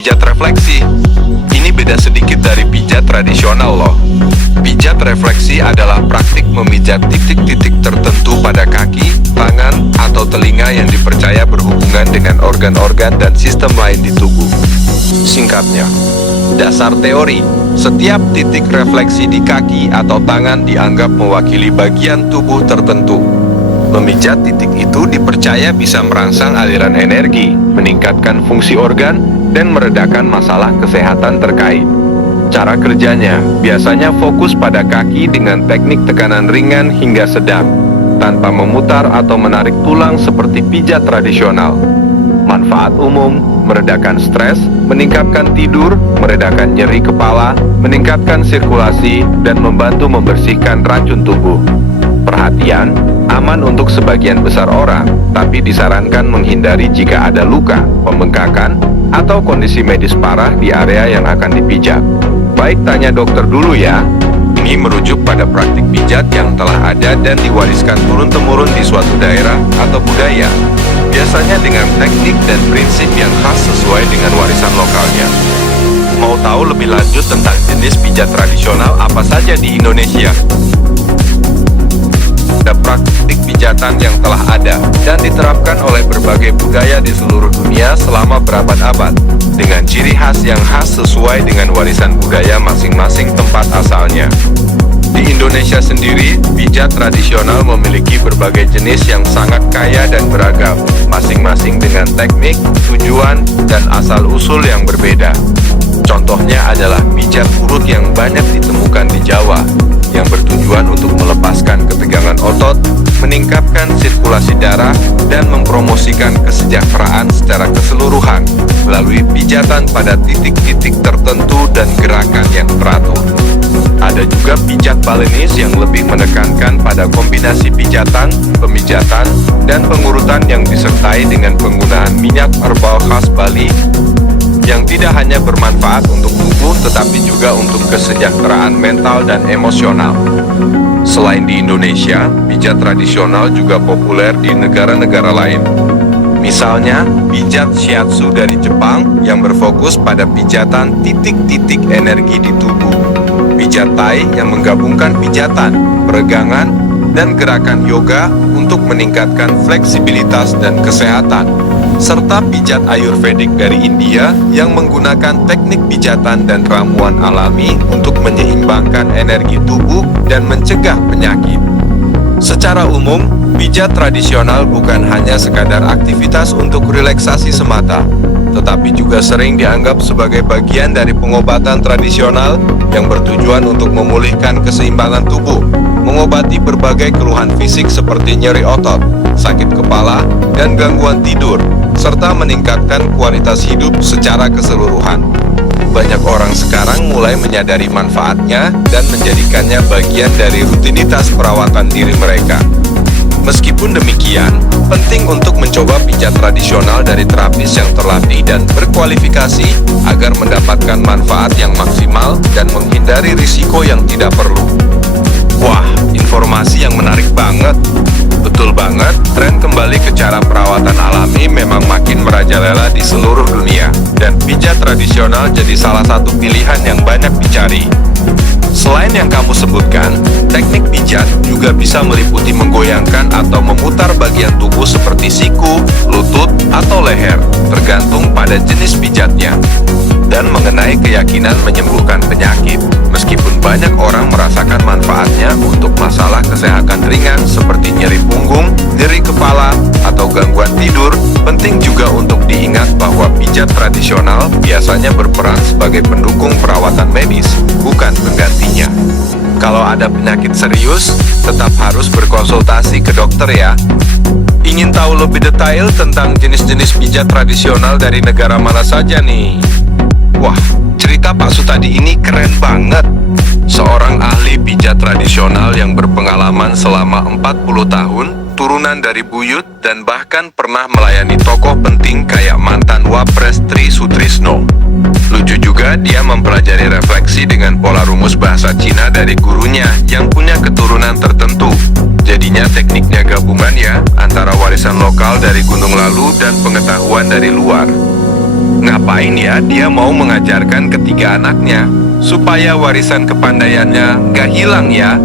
Pijat refleksi. Ini beda sedikit dari pijat tradisional loh. Pijat refleksi adalah praktik memijat titik-titik tertentu pada kaki, tangan, atau telinga yang dipercaya berhubungan dengan organ-organ dan sistem lain di tubuh. Singkatnya, dasar teori, setiap titik refleksi di kaki atau tangan dianggap mewakili bagian tubuh tertentu. Memijat titik itu dipercaya bisa merangsang aliran energi, meningkatkan fungsi organ, dan meredakan masalah kesehatan terkait. Cara kerjanya biasanya fokus pada kaki dengan teknik tekanan ringan hingga sedang, tanpa memutar atau menarik tulang seperti pijat tradisional. Manfaat umum: meredakan stres, meningkatkan tidur, meredakan nyeri kepala, meningkatkan sirkulasi, dan membantu membersihkan racun tubuh. Perhatian, aman untuk sebagian besar orang, tapi disarankan menghindari jika ada luka, pembengkakan, atau kondisi medis parah di area yang akan dipijat. Baik, tanya dokter dulu ya. Ini merujuk pada praktik pijat yang telah ada dan diwariskan turun-temurun di suatu daerah atau budaya, biasanya dengan teknik dan prinsip yang khas sesuai dengan warisan lokalnya. Mau tahu lebih lanjut tentang jenis pijat tradisional apa saja di Indonesia? Ada praktik pijatan yang telah ada dan diterapkan oleh berbagai budaya di seluruh dunia selama berabad-abad, dengan ciri khas yang khas sesuai dengan warisan budaya masing-masing tempat asalnya. Di Indonesia sendiri, pijat tradisional memiliki berbagai jenis yang sangat kaya dan beragam, masing-masing dengan teknik, tujuan, dan asal-usul yang berbeda. Contohnya adalah pijat urut yang banyak ditemukan di Jawa, yang bertujuan untuk melepaskan ketegangan otot, meningkatkan sirkulasi darah, dan mempromosikan kesejahteraan secara keseluruhan melalui pijatan pada titik-titik tertentu dan gerakan yang teratur. Ada juga pijat Balinese yang lebih menekankan pada kombinasi pijatan, pemijatan, dan pengurutan yang disertai dengan penggunaan minyak herbal khas Bali, yang tidak hanya bermanfaat untuk tubuh tetapi juga untuk kesejahteraan mental dan emosional. Selain di Indonesia, pijat tradisional juga populer di negara-negara lain. Misalnya, pijat shiatsu dari Jepang yang berfokus pada pijatan titik-titik energi di tubuh. Pijat Thai yang menggabungkan pijatan, peregangan, dan gerakan yoga untuk meningkatkan fleksibilitas dan kesehatan. Serta pijat Ayurvedik dari India yang menggunakan teknik pijatan dan ramuan alami untuk menyeimbangkan energi tubuh dan mencegah penyakit. Secara umum, pijat tradisional bukan hanya sekadar aktivitas untuk relaksasi semata, tetapi juga sering dianggap sebagai bagian dari pengobatan tradisional yang bertujuan untuk memulihkan keseimbangan tubuh, mengobati berbagai keluhan fisik seperti nyeri otot, sakit kepala, dan gangguan tidur, serta meningkatkan kualitas hidup secara keseluruhan. Banyak orang sekarang mulai menyadari manfaatnya dan menjadikannya bagian dari rutinitas perawatan diri mereka. Meskipun demikian, penting untuk mencoba pijat tradisional dari terapis yang terlatih dan berkualifikasi agar mendapatkan manfaat yang maksimal dan menghindari risiko yang tidak perlu. Wah, informasi yang menarik banget. Betul banget, tren kembali ke cara perawatan alami memang makin merajalela di seluruh dunia, dan pijat tradisional jadi salah satu pilihan yang banyak dicari. Selain yang kamu sebutkan, teknik pijat juga bisa meliputi menggoyangkan atau memutar bagian tubuh seperti siku, lutut, atau leher, tergantung pada jenis pijatnya. Dan mengenai keyakinan menyembuhkan penyakit, meskipun banyak orang merasakan manfaatnya untuk masalah kesehatan ringan seperti nyeri punggung, nyeri kepala, atau gangguan tidur, penting juga untuk diingat bahwa pijat tradisional biasanya berperan sebagai pendukung perawatan medis, bukan penggantinya. Kalau ada penyakit serius, tetap harus berkonsultasi ke dokter ya. Ingin tahu lebih detail tentang jenis-jenis pijat tradisional dari negara mana saja nih? Wah, cerita Pak Sutadi ini keren banget. Seorang ahli pijat tradisional yang berpengalaman selama 40 tahun, turunan dari buyut, dan bahkan pernah melayani tokoh penting kayak mantan Wapres Tri Sutrisno. Lucu juga dia mempelajari refleksi dengan pola rumus bahasa Cina dari gurunya yang punya keturunan tertentu. Jadinya tekniknya gabungan ya, antara warisan lokal dari Gunung Lalu dan pengetahuan dari luar. Ngapain ya dia mau mengajarkan ketiga anaknya? Supaya warisan kepandaiannya gak hilang ya.